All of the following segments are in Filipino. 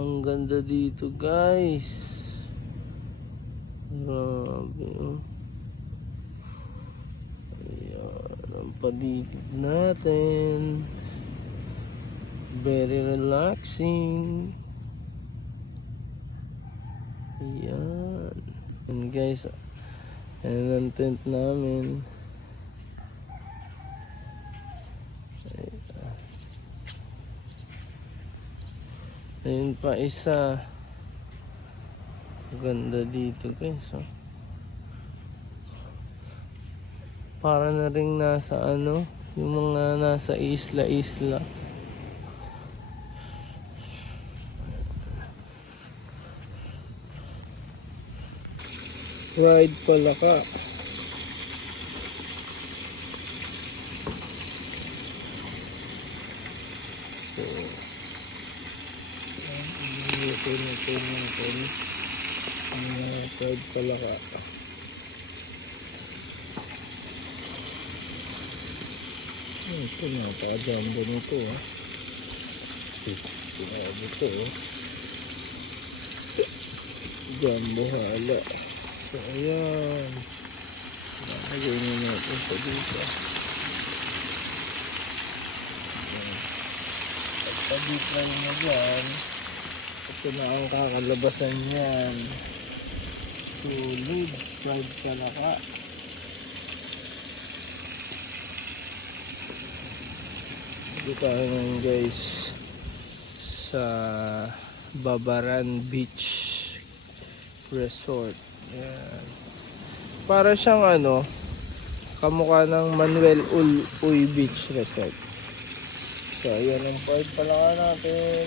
Ang ganda dito guys. Grabe oh. Ayan, ang paligid natin. Very relaxing. Ayan. And guys, ayan ang tent namin. Ayun pa isa. Ganda dito guys oh. Para na ring nasa ano, yung mga nasa isla-isla. Ride Palaka. So, natin Ride Palaka. Ito napaka-jumbo nito ah. Ito oh. Jumbo hala. So ayan. Nakagawin natin sa dito. Pagpagit lang na dyan. Ito na ang kakalabasan yan. Tulid. Ride Palaka. Dito tayo ngayon guys sa Babaran Beach Resort. Yan. Para siyang ano, kamukha ng Manuel Uy Beach Resort. So ayan ang part pala natin.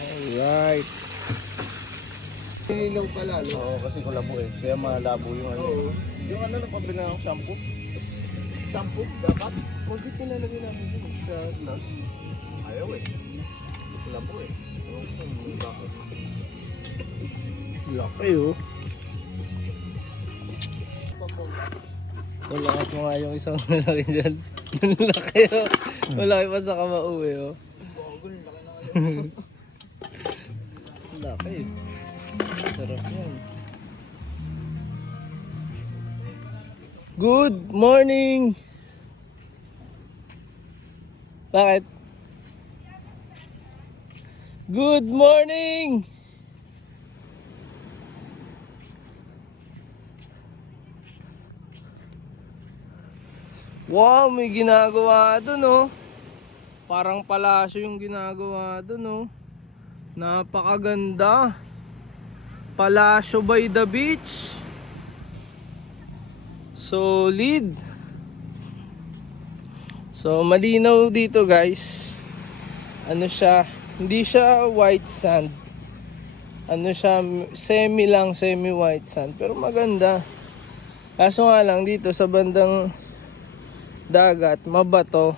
Alright. Nililaw pala, no? Oo, kasi kulabo eh. Kaya malabo yung ano. Oo. Yung ano, napabili na ng shampoo? Shampoo? Dapat? Kung di tinalagay namin dun sa glass. Ayaw eh. Kulabo eh. Bakit? Laki oh. Lakas mo nga yung isang lalaki dyan. Laki oh. Malaki pa sa kamao eh oh. Laki. Sarap yan. Good morning! Bakit? Good morning! Wow, may ginagawa doon oh. Parang palasyo yung ginagawa doon oh. Napakaganda. Palasyo by the beach. Solid. So malinaw dito guys. Ano siya? Hindi siya white sand. Ano siya? Semi lang, semi white sand. Pero maganda. Kaso nga lang dito sa bandang dagat, mabato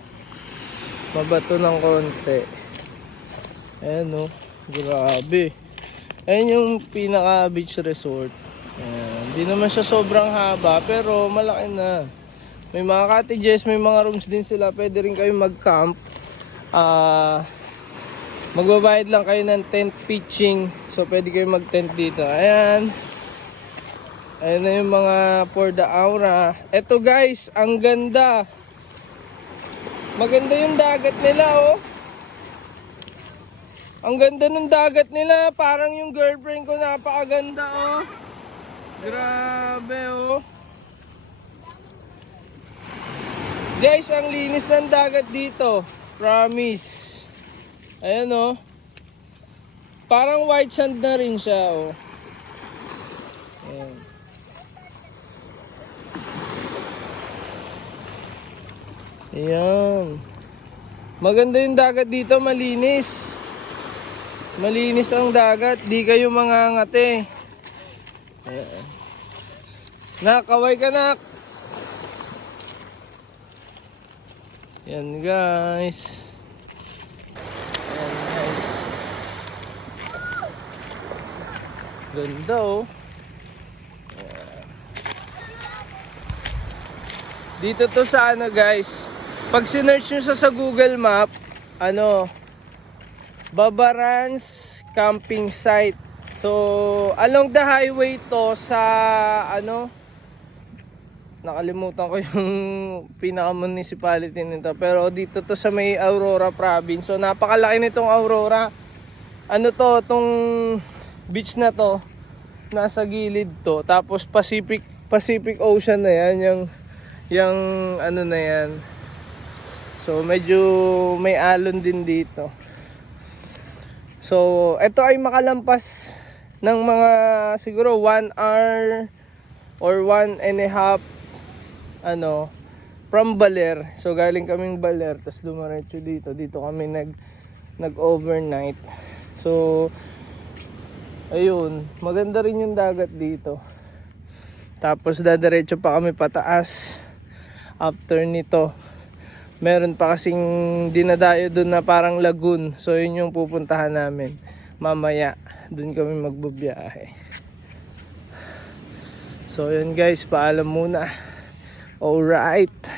ng konti. Ayan o, grabe. Ayan yung pinaka beach resort. Ayan. Di naman siya sobrang haba pero malaki na. May mga cottages, may mga rooms din sila. Pwede rin kayo mag-camp. Magbabayad lang kayo ng tent pitching. So pwede kayo mag-tent dito. Ayan. Ayan na yung mga for the aura. Eto guys, ang ganda. Maganda yung dagat nila oh. Ang ganda ng dagat nila. Parang yung girlfriend ko, napakaganda oh. Grabe oh. Guys, ang linis ng dagat dito. Promise. Ayan oh. Parang white sand na rin siya oh. Ayan. Ayan. Maganda yung dagat dito, malinis. Malinis ang dagat, di kayo mangangate. Ayan. Nak, kaway ka nak. Ayan guys. Ayan guys. Ganda oh. Ayan. Dito to sa ano guys. Pag sinearch nyo sa Google Map, ano, Babaran's camping site. So, along the highway to sa ano, nakalimutan ko yung pinaka-municipality nito. Pero dito to sa may Aurora province. So, napakalaki nitong Aurora. Ano to, tong beach na to, nasa gilid to. Tapos Pacific Ocean na yan, yung ano na yan. So, medyo may alon din dito. So, ito ay makalampas ng mga siguro 1 hour or 1.5 from Baler. So, galing kaming Baler, tapos dumiretso dito. Dito kami nag-overnight. So, ayun, maganda rin yung dagat dito. Tapos dadiretso pa kami pataas. After nito, meron pa kasing dinadayo doon na parang lagoon. So yun yung pupuntahan namin. Mamaya, doon kami magbabiyahe. So yun guys, paalam muna. Alright.